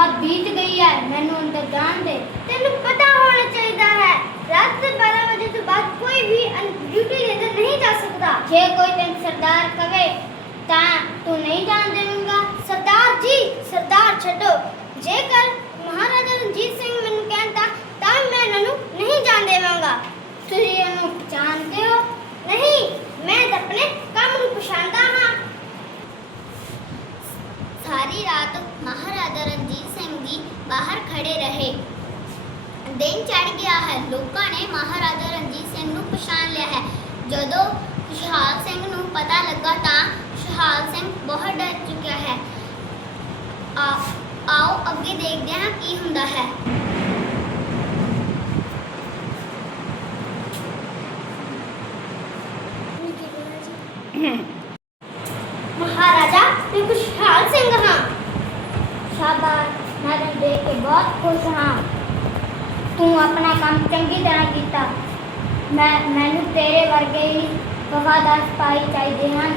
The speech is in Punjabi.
ਰਾਤ ਬੀਤ ਗਈ ਹੈ, ਮੈਨੂੰ ਅੰਦਰ ਜਾਣ ਦੇ। ਤੈਨੂੰ ਪਤਾ ਹੋਣਾ ਚਾਹੀਦਾ ਹੈ, ਰਾਤ ਦੇ 12 ਵਜੇ ਤੋਂ ਬਾਅਦ ਕੋਈ ਵੀ ਡਿਊਟੀ ਦੇ ਨਹੀਂ ਜਾ ਸਕਦਾ। ਜੇ ਕੋਈ ਤੈਨੂੰ ਸਰਦਾਰ ਕਵੇ, ਤਾਂ ਤੂੰ ਨਹੀਂ ਜਾਣ ਦੇਵੇਂਗਾ। ਸਰਦਾਰ ਜੀ, ਸਰਦਾਰ ਛੱਡੋ। ਜੇਕਰ ਮਹਾਰਾਜਾ ਰਣਜੀਤ ਸਿੰਘ ਮੈਨੂੰ ਕਹਿੰਦਾ ਤਾਂ ਮੈਂ ਇਹਨਾਂ ਨੂੰ ਨਹੀਂ ਜਾਣ ਦੇਵਾਂਗਾ। ਤੁਸੀਂ ਇਹਨੂੰ ਜਾਣਦੇ ਹੋ? ਨਹੀਂ, ਮੈਂ ਤਾਂ ਆਪਣੇ ਕੰਮ ਨੂੰ ਪਛਾਣਦਾ ਹਾਂ। ਸਾਰੀ ਰਾਤ ਮਹਾਰਾਜਾ ਰਣਜੀਤ ਸਿੰਘ ਜੀ ਬਾਹਰ ਖੜੇ ਰਹੇ ਦਿਨ ਚੜ ਗਿਆ ਹੈ ਲੋਕਾਂ ਨੇ ਮਹਾਰਾਜਾ ਰਣਜੀਤ ਸਿੰਘ ਨੂੰ ਪਛਾਣ ਲਿਆ ਹੈ ਜਦੋਂ ਖੁਸ਼ਹਾਲ ਸਿੰਘ ਨੂੰ ਪਤਾ ਲੱਗਾ ਤਾਂ ਖੁਸ਼ਹਾਲ ਸਿੰਘ ਬਹੁਤ ਡਰ ਚੁੱਕਿਆ ਹੈ ਆ ਆਓ ਅੱਗੇ ਦੇਖਦੇ ਹਾਂ ਕੀ ਹੁੰਦਾ ਹੈ ਮਹਾਰਾਜਾ ਮੈਂ ਖੁਸ਼ਹਾਲ ਸਿੰਘ ਹਾਂ ਸ਼ਾਬਾਸ਼ ਦੇਖ ਕੇ ਬਹੁਤ ਖੁਸ਼ ਹਾਂ। ਤੂੰ ਆਪਣਾ ਕੰਮ ਚੰਗੀ ਤਰ੍ਹਾਂ ਕੀਤਾ। ਮੈਂ, ਮੈਨੂੰ ਤੇਰੇ ਵਰਗੇ ਹੀ ਵਫਾਦਾਰ ਸਿਪਾਹੀ ਚਾਹੀਦੇ ਹਨ।